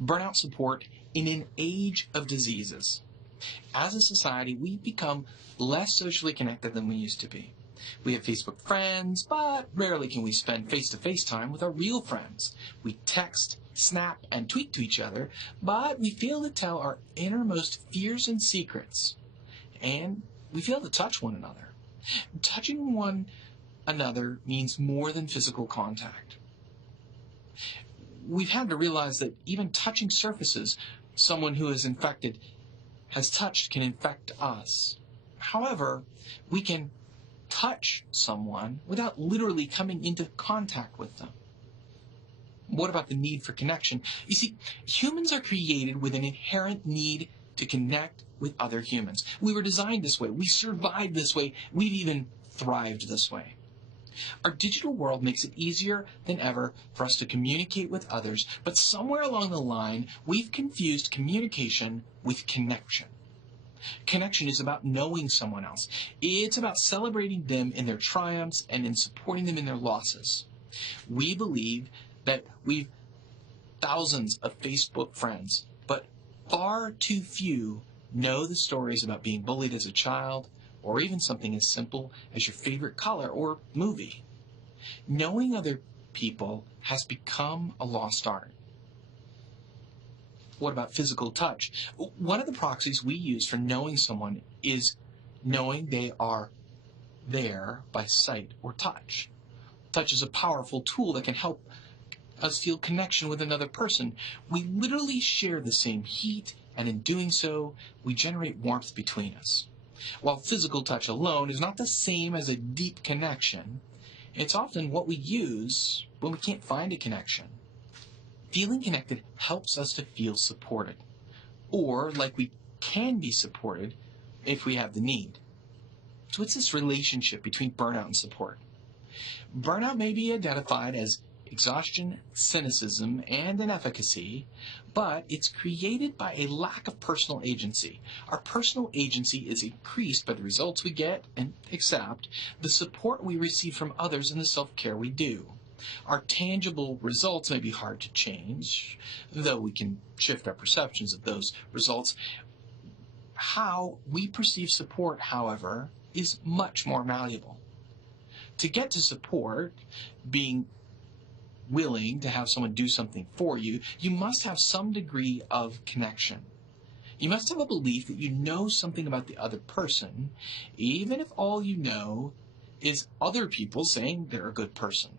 Burnout support in an age of diseases. As a society, we've become less socially connected than we used to be. We have Facebook friends, but rarely can we spend face-to-face time with our real friends. We text, snap, and tweet to each other, but we fail to tell our innermost fears and secrets. And we fail to touch one another. Touching one another means more than physical contact. We've had to realize that even touching surfaces someone who is infected has touched can infect us. However, we can touch someone without literally coming into contact with them. What about the need for connection? You see, humans are created with an inherent need to connect with other humans. We were designed this way. We survived this way. We've even thrived this way. Our digital world makes it easier than ever for us to communicate with others, but somewhere along the line, we've confused communication with connection. Connection is about knowing someone else. It's about celebrating them in their triumphs and in supporting them in their losses. We believe that we've thousands of Facebook friends, but far too few know the stories about being bullied as a child, or even something as simple as your favorite color or movie. Knowing other people has become a lost art. What about physical touch? One of the proxies we use for knowing someone is knowing they are there by sight or touch. Touch is a powerful tool that can help us feel connection with another person. We literally share the same heat, and in doing so, we generate warmth between us. While physical touch alone is not the same as a deep connection, it's often what we use when we can't find a connection. Feeling connected helps us to feel supported, or like we can be supported if we have the need. So what's this relationship between burnout and support? Burnout may be identified as exhaustion, cynicism, and inefficacy, but it's created by a lack of personal agency. Our personal agency is increased by the results we get and accept, the support we receive from others, and the self-care we do. Our tangible results may be hard to change, though we can shift our perceptions of those results. How we perceive support, however, is much more malleable. To get to support, being willing to have someone do something for you, you must have some degree of connection. You must have a belief that you know something about the other person, even if all you know is other people saying they're a good person.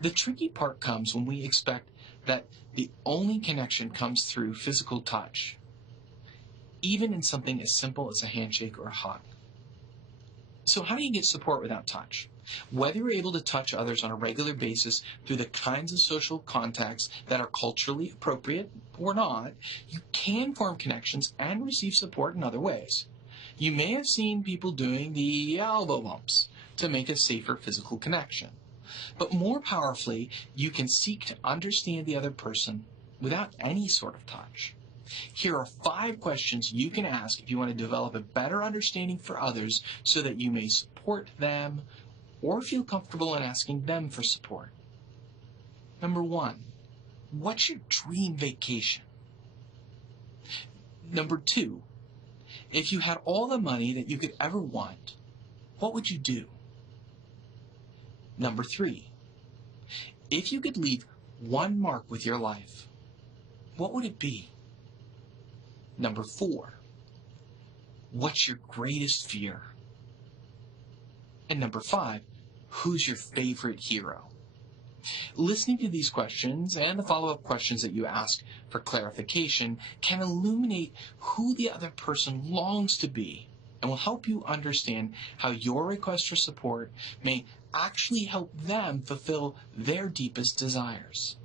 The tricky part comes when we expect that the only connection comes through physical touch, even in something as simple as a handshake or a hug. So how do you get support without touch? Whether you're able to touch others on a regular basis through the kinds of social contacts that are culturally appropriate or not, you can form connections and receive support in other ways. You may have seen people doing the elbow bumps to make a safer physical connection. But more powerfully, you can seek to understand the other person without any sort of touch. Here are 5 questions you can ask if you want to develop a better understanding for others so that you may support them or feel comfortable in asking them for support. Number 1, what's your dream vacation? Number 2, if you had all the money that you could ever want, what would you do? Number 3, if you could leave one mark with your life, what would it be? Number 4, what's your greatest fear? And number 5, who's your favorite hero? Listening to these questions and the follow-up questions that you ask for clarification can illuminate who the other person longs to be and will help you understand how your request for support may actually help them fulfill their deepest desires.